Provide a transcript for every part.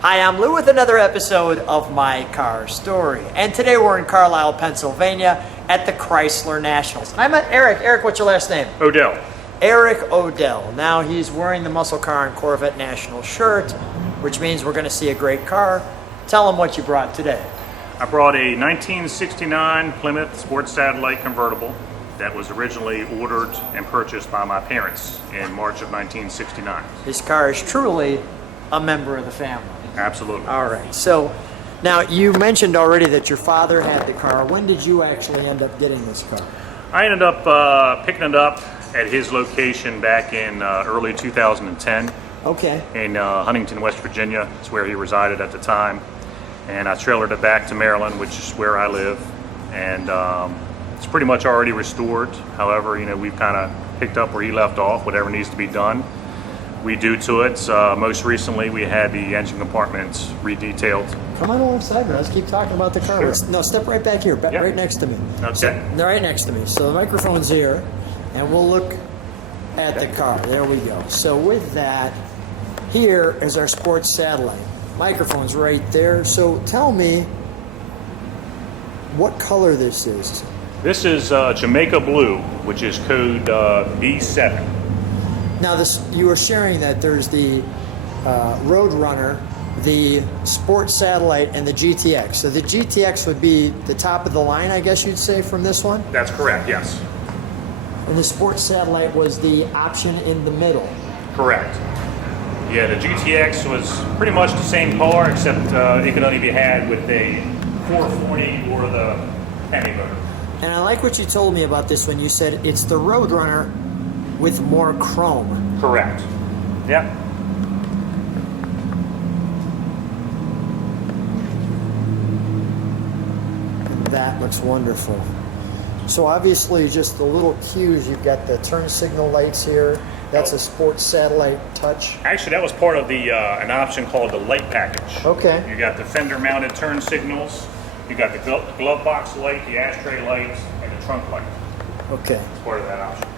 Hi, I'm Lou with another episode of My Car Story. And today we're in Carlisle, Pennsylvania at the Chrysler Nationals. I met Eric. Eric, what's your last name? Odell. Eric Odell. Now he's wearing the Muscle Car and Corvette National shirt, which means we're going to see a great car. Tell him what you brought today. I brought a 1969 Plymouth Sport Satellite Convertible that was originally ordered and purchased by my parents in March of 1969. This car is truly a member of the family. Absolutely. All right. So now you mentioned already that your father had the car. When did you actually end up getting this car? I ended up picking it up at his location back in early 2010. Okay. In Huntington, West Virginia. It's where he resided at the time. And I trailered it back to Maryland, which is where I live. And it's pretty much already restored. However, we've kind of picked up where he left off, whatever needs to be done. We do to it. Most recently, we had the engine compartments redetailed. Come on alongside me. Let's keep talking about the car. Sure. No, step right back here, Yep. right next to me. Okay. So, right next to me. So the microphone's here, and we'll look at the car. There we go. So with that, here is our sports satellite. Microphone's right there. So tell me what color this is. This is Jamaica Blue, which is code B7. Now, you were sharing that there's the Roadrunner, the Sport Satellite, and the GTX. So the GTX would be the top of the line, I guess you'd say, from this one? That's correct, yes. And the Sport Satellite was the option in the middle. Correct. Yeah, the GTX was pretty much the same car, except it could only be had with a 440 or the Hemi motor. And I like what you told me about this when you said it's the Roadrunner with more chrome. Correct. Yep. That looks wonderful. So obviously just the little cues, you've got the turn signal lights here. That's a Sports Satellite touch. Actually, that was part of the an option called the light package. Okay. You got the fender mounted turn signals, you got the glove box light, the ashtray lights, and the trunk light. Okay. It's part of that option.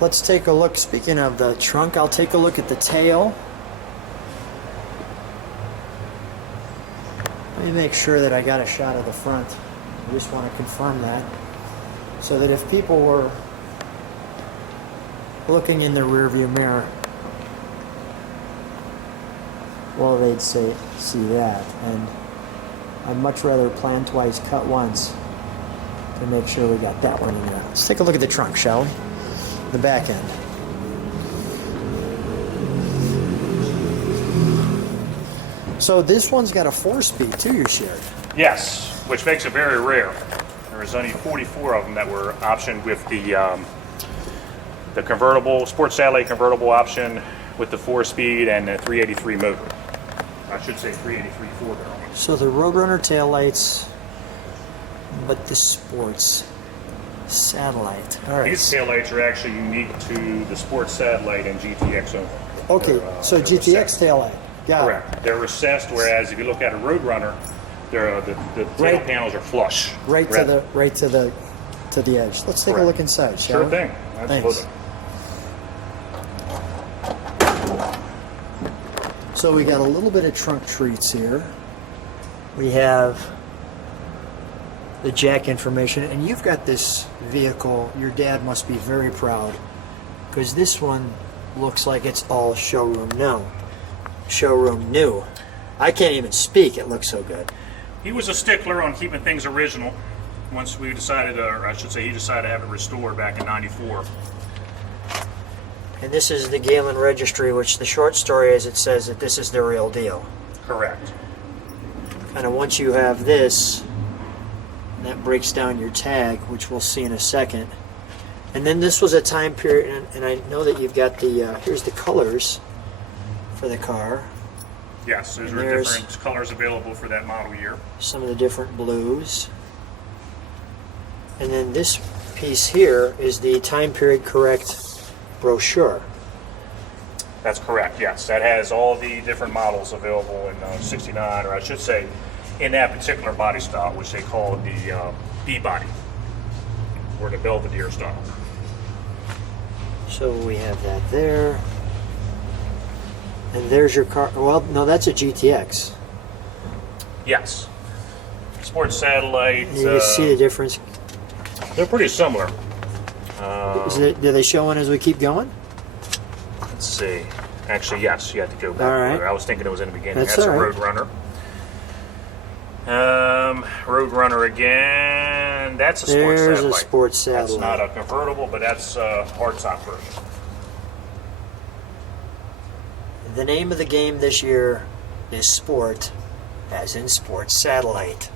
Let's take a look. Speaking of the trunk, I'll take a look at the tail. Let me make sure that I got a shot of the front. I just want to confirm that, so that if people were looking in the rearview mirror, well, they'd see that. And I'd much rather plan twice, cut once, to make sure we got that one in there. Let's take a look at the trunk, shall we? The back end. So this one's got a 4-speed too, you shared. Yes, which makes it very rare. There was only 44 of them that were optioned with the convertible, Sports Satellite convertible option with the 4-speed and the 383 motor. I should say 383 4-barrel. So the Roadrunner taillights, but the Sports Satellite. All right. These taillights are actually unique to the Sports Satellite and GTX only. Okay, so GTX recessed. taillight. Got Correct. it. They're recessed, whereas if you look at a Roadrunner, the tail Right. panels are flush. Right to the edge. Let's take a Correct. look inside, shall Sure we? thing. Absolutely. Thanks. So we got a little bit of trunk treats here. We have the jack information, and you've got this vehicle. Your dad must be very proud, because this one looks like it's all showroom new. I can't even speak, it looks so good. He was a stickler on keeping things original. Once we decided, or I should say he decided to have it restored back in '94. And this is the Galen Registry, which the short story is, it says that this is the real deal. Correct. And once you have this, that breaks down your tag, which we'll see in a second. And then this was a time period, and I know that you've got the, here's the colors for the car. Yes, there's different colors available for that model year. Some of the different blues. And then this piece here is the time period correct brochure. That's correct, yes. That has all the different models available in 69, or I should say, in that particular body style, which they call the B-body, or the Belvedere style. So we have that there. And there's your car. Well, no, that's a GTX. Yes. Sport Satellite. You can see the difference. They're pretty similar. Do they show one as we keep going? Let's see. Actually, yes, you have to go back. All right. I was thinking it was in the beginning. That's That's all a right. Roadrunner. Roadrunner again. That's a Sport There's Satellite. a Sport Satellite. That's not a convertible, but that's a hardtop version. The name of the game this year is Sport, as in Sport Satellite.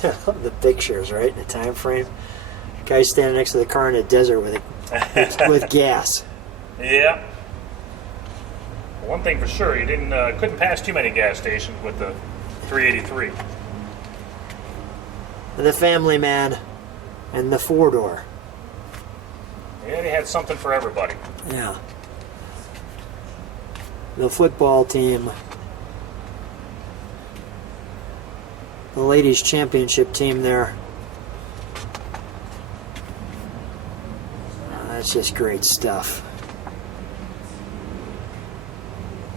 The pictures, right? The time frame. Guy standing next to the car in the desert with gas. Yeah. One thing for sure, you couldn't pass too many gas stations with the 383. The family man and the four-door. Yeah, they had something for everybody. Yeah. The football team. The ladies' championship team there. That's just great stuff.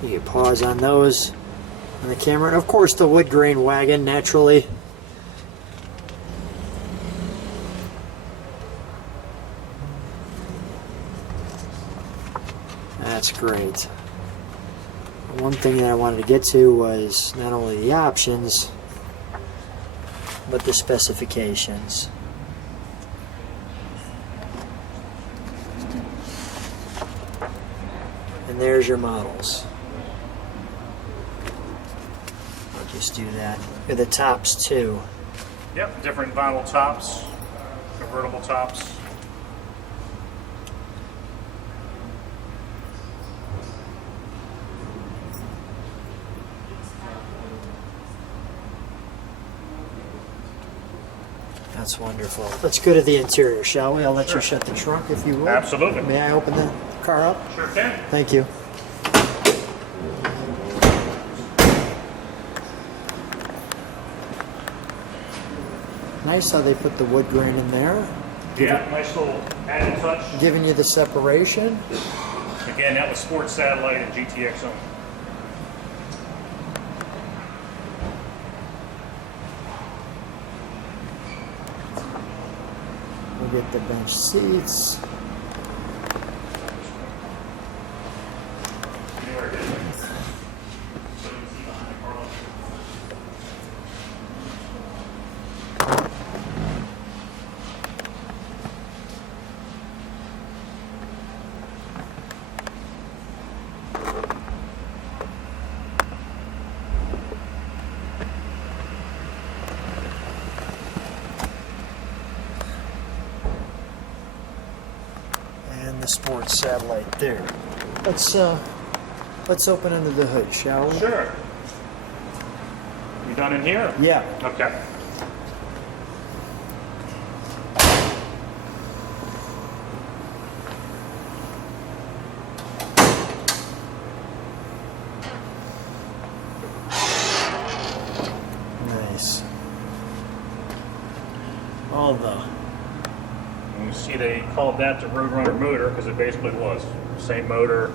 You can pause on those on the camera. And of course the wood grain wagon, naturally. That's great. One thing that I wanted to get to was not only the options, but the specifications. And there's your models. I'll just do that. Here are the tops too. Yep, different vinyl tops, convertible tops. That's wonderful. Let's go to the interior, shall we? I'll let you shut the trunk if you will. Absolutely. May I open the car up? Sure can. Thank you. Nice how they put the wood grain in there, Yeah, nice little added touch. giving you the separation. Again, that was Sport Satellite and GTX only. We'll get the bench seats. And the Sports Satellite there. Let's open under the hood, shall we? Sure. You done in here? Yeah. Okay. Nice. All the And you see they called that the Roadrunner motor because it basically was the same motor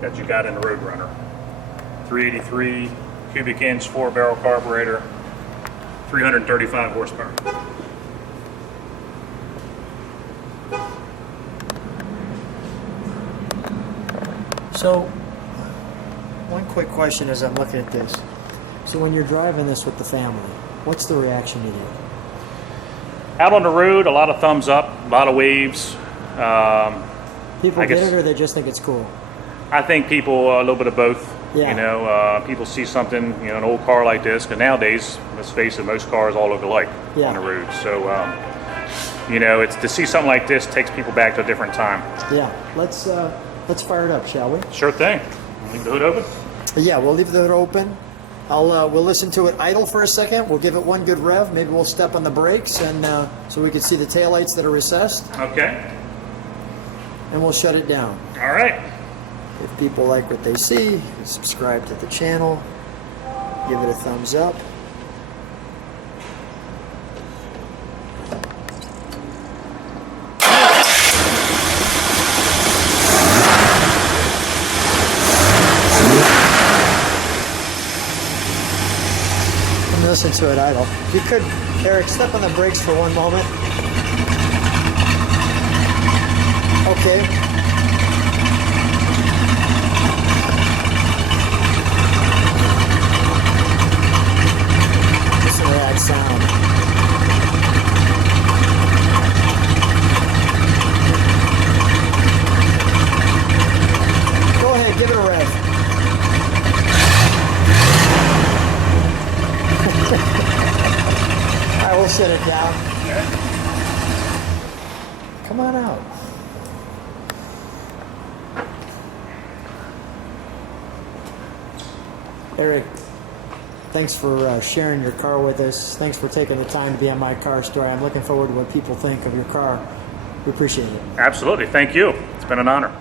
that you got in the Roadrunner. 383 cubic inch 4-barrel carburetor, 335 horsepower. So, one quick question as I'm looking at this. So when you're driving this with the family, what's the reaction you get? Out on the road, a lot of thumbs up, a lot of waves. People I get guess- it or they just think it's cool? I think people, a little bit of both. Yeah. You know, people see something, you know, an old car like this, because nowadays, let's face it, most cars all look alike Yeah. on the road. So, you know, it's to see something like this takes people back to a different time. Yeah. Let's fire it up, shall we? Sure thing. Leave the hood open. Yeah, we'll leave the hood open. We'll listen to it idle for a second. We'll give it one good rev. Maybe we'll step on the brakes and so we can see the taillights that are recessed, Okay. and we'll shut it down. All right. If people like what they see, subscribe to the channel, give it a thumbs up. listen to it idle. If you could, Eric, step on the brakes for one moment. Okay. Just a rad sound. Go ahead, give it a rev. All right, we'll set it down. Come on out. Eric, thanks for sharing your car with us. Thanks for taking the time to be on My Car Story. I'm looking forward to what people think of your car. We appreciate it. Absolutely. Thank you. It's been an honor.